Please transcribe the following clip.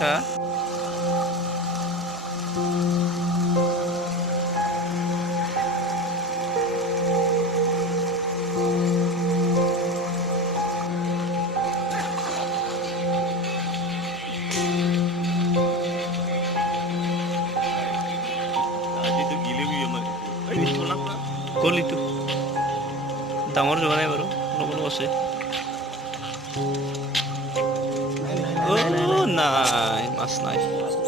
হা আজিতো গিলিবি আমাৰ এই চলাক না গলিটো ডাঙৰ যোৱা নাই বাৰু অলপ অলপ আছে নাই নাই অ নাই নাই নাই নাই মাছ নাই